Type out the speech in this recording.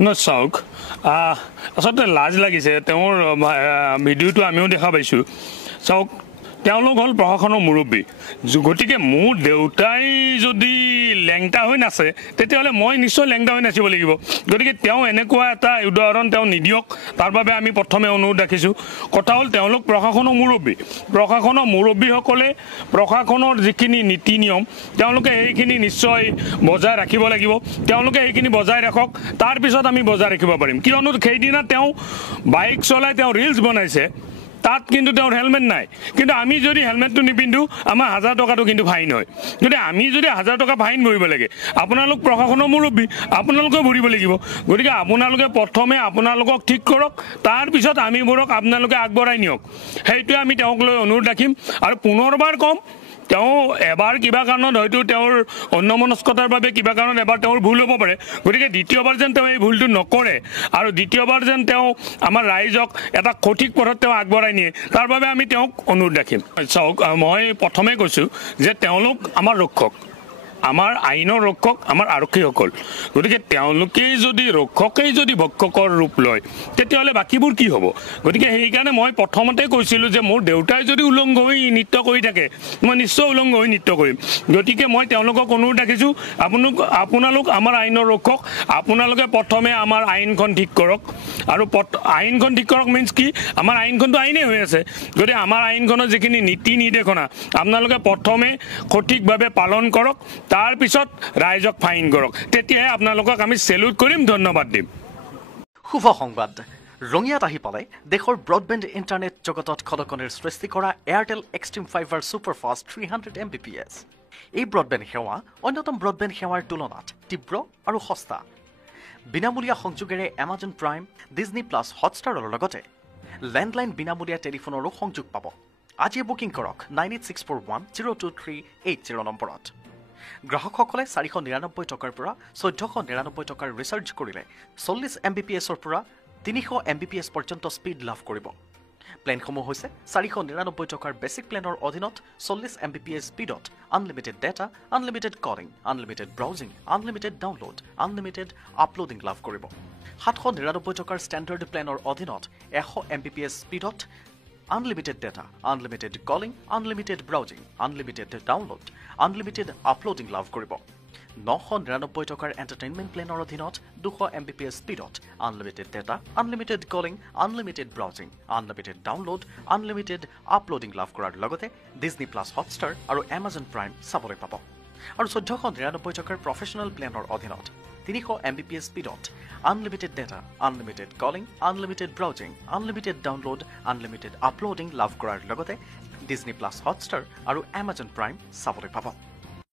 চাওক আচলতে লাজ লাগিছে তেওঁৰ ভিডিঅ'টো আমিও দেখা পাইছোঁ চাওক তেওঁলোক হ'ল প্ৰশাসনৰ মুৰব্বী গতিকে মোৰ দেউতাই যদি লেংটা হৈ নাচে তেতিয়াহ'লে মই নিশ্চয় লেংটা হৈ নাচিব লাগিব গতিকে তেওঁ এনেকুৱা এটা উদাহৰণ তেওঁ নিদিয়ক তাৰ বাবে আমি প্ৰথমে অনুৰোধ ৰাখিছোঁ কথা হ'ল তেওঁলোক প্ৰশাসনৰ মুৰব্বীসকলে প্ৰশাসনৰ যিখিনি নীতি নিয়ম তেওঁলোকে সেইখিনি নিশ্চয় বজাই ৰাখিব লাগিব তেওঁলোকে সেইখিনি বজাই ৰাখক তাৰপিছত আমি বজাই ৰাখিব পাৰিম কিয়নো সেইদিনা তেওঁ বাইক চলাই তেওঁ ৰিলছ বনাইছে তাত কিন্তু তেওঁৰ হেলমেট নাই কিন্তু আমি যদি হেলমেটটো নিপিন্ধো আমাৰ 1000 টকাটো কিন্তু ফাইন হয় যদি আমি যদি 1000 টকা ফাইন ভৰিব লাগে আপোনালোক প্ৰশাসনৰ মুৰব্বী আপোনালোকে ভৰিব লাগিব গতিকে আপোনালোকে প্ৰথমে আপোনালোকক ঠিক কৰক তাৰপিছত আমিবোৰক আপোনালোকে আগবঢ়াই নিয়ক সেইটোৱে আমি তেওঁক লৈ অনুৰোধ ৰাখিম আৰু পুনৰবাৰ কম তেওঁ এবাৰ কিবা কাৰণত হয়তো তেওঁৰ অন্যমনস্কতাৰ বাবে কিবা কাৰণত এবাৰ তেওঁৰ ভুল হ'ব পাৰে গতিকে দ্বিতীয়বাৰ যেন তেওঁ এই ভুলটো নকৰে আৰু দ্বিতীয়বাৰ যেন তেওঁ আমাৰ ৰাইজক এটা সঠিক পথত তেওঁ আগবঢ়াই নিয়ে তাৰ বাবে আমি তেওঁক অনুৰোধ ৰাখিম চাওক মই প্ৰথমে কৈছোঁ যে তেওঁলোক আমাৰ ৰক্ষক আমাৰ আইনৰ ৰক্ষক আমাৰ আৰক্ষীসকল গতিকে তেওঁলোকেই যদি ৰক্ষকেই যদি ভক্ষকৰ ৰূপ লয় তেতিয়াহ'লে বাকীবোৰ কি হ'ব গতিকে সেইকাৰণে মই প্ৰথমতে কৈছিলোঁ যে মোৰ দেউতাই যদি উলংঘ হৈ নৃত্য কৰি থাকে মই নিশ্চয় উলংঘ হৈ নৃত্য কৰিম গতিকে মই তেওঁলোকক অনুৰোধ ৰাখিছোঁ আপোনালোক আমাৰ আইনৰ ৰক্ষক আপোনালোকে প্ৰথমে আমাৰ আইনখন ঠিক কৰক আৰু আইনখন ঠিক কৰক মিনছ কি আমাৰ আইনখনটো আইনেই হৈ আছে গতিকে আমাৰ আইনখনৰ যিখিনি নীতি নিৰ্দেশনা আপোনালোকে প্ৰথমে সঠিকভাৱে পালন কৰক তাৰপিছত ৰাইজক ফাইন কৰক তেতিয়াহে আপোনালোকক আমি চেলুট কৰিম ধন্যবাদ দিম শুভ সংবাদ ৰঙিয়াত আহি পালে দেশৰ ব্ৰডবেণ্ড ইণ্টাৰনেট জগতত খলকনিৰ সৃষ্টি কৰা Airtel extreme fiber superfast 300 Mbps এই ব্ৰডবেণ্ড সেৱা অন্যতম ব্ৰডবেণ্ড সেৱাৰ তুলনাত তীব্ৰ আৰু সস্তা বিনামূলীয়া সংযোগেৰে এমাজন প্ৰাইম ডিজনি প্লাছ হটষ্টাৰৰ লগতে লেণ্ডলাইন বিনামূলীয়া টেলিফোনৰো সংযোগ পাব আজিয়ে বুকিং কৰক 9864102380 নম্বৰত গ্ৰাহকসকলে 499 টকাৰ পৰা 1499 টকাৰ ৰিচাৰ্জ কৰিলে 40 Mbps-ৰ পৰা 300 Mbps পৰ্যন্ত স্পীড লাভ কৰিব প্লেনসমূহ হৈছে 499 টকাৰ বেছিক প্লেনৰ অধীনত 40 Mbps স্পীডত unlimited data unlimited calling unlimited browsing unlimited download unlimited uploading লাভ কৰিব 799 টকাৰ ষ্টেণ্ডাৰ্ড প্লেনৰ অধীনত 100 Mbps স্পীডত unlimited data, unlimited calling, unlimited browsing, unlimited download, unlimited uploading লাভ কৰিব 999 টকাৰ এণ্টাৰটেইনমেণ্ট প্লেনৰ অধীনত 200 Mbps স্পীডত unlimited data, unlimited calling, unlimited browsing, unlimited download, unlimited uploading লাভ কৰাৰ লগতে ডিজনি প্লাছ হটষ্টাৰ আৰু এমাজন প্ৰাইম চাবলৈ পাব আৰু 1499 টকাৰ প্ৰফেচনেল প্লেনৰ অধীনত 300 Mbps স্পীডত unlimited data, unlimited calling, unlimited browsing, unlimited download, unlimited uploading লাভ কৰাৰ লগতে ডিজনি প্লাছ হটষ্টাৰ আৰু এমাজন প্ৰাইম চাবলৈ পাব